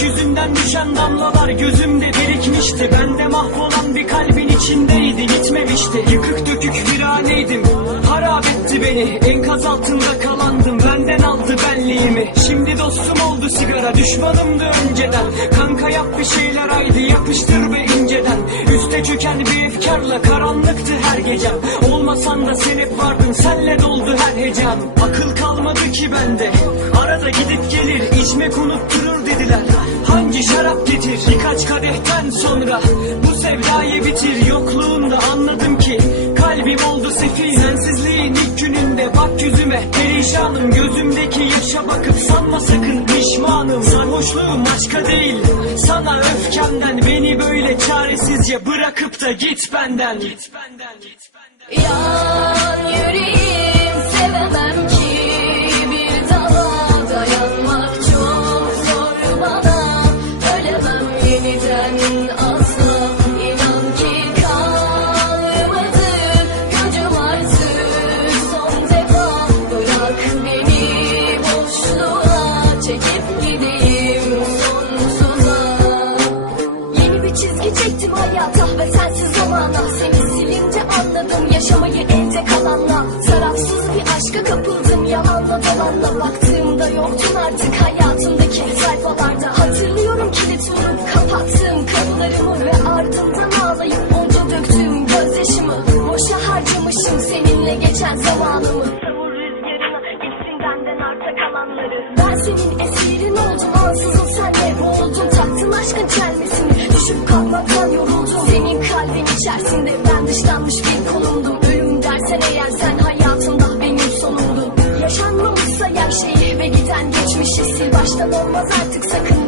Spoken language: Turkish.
Gökyüzünden düşen damlalar gözümde birikmişti. Bende mahvolan bir kalbin içindeydi gitmemişti. Yıkık dökük viraneydim Harap etti beni. Enkaz altında kalandım Benden aldı benliğimi Şimdi dostum oldu sigara düşmanımdı önceden. Kanka yap bir şeyler haydi yapıştır be inceden. Üste çöken bir efkarla karanlıktı her gecem. Olmasan da sen hep vardın senle doldu her hecem Akıl kalmadı ki bende. Arada gidip gelir içmek unutturur dediler. Hangi şarap getir? Birkaç kadehten sonra Bu sevdayı bitir. Yokluğunda anladım ki Kalbim oldu sefil. Sensizliğin ilk gününde Bak yüzüme. Perişanım gözümdeki yaşa bakıp sanma sakın. Pişmanım Sarhoşluğum başka değil. Sana öfkemden Beni böyle çaresizce bırakıp da git benden Git benden git benden. Yan yüreğim yaşamayı elde kalanla. Tarafsız bir aşka kapıldım yalanla dolanla. Baktığımda yoktun artık hayatımdaki sayfalarda. Hatırlıyorum kilit vurup kapattığım kapılarımı Ve ardından ağlayıp onca döktüğüm gözyaşımı. Boşa harcamışım seninle geçen zamanımı. Savur rüzgarına gitsin benden arta kalanları. Ben senin esirin oldum ansızın senle boğuldum Taktın aşkın çelmesini. Düşüp kalkmaktan yoruldum içerisinde ben dışlanmış bir konumdum. Ölüm dersen eğer sen hayatımda benim sonumdun Yaşanmamışsa her şeyi ve giden geçmişi sil. Baştan olmaz artık sakın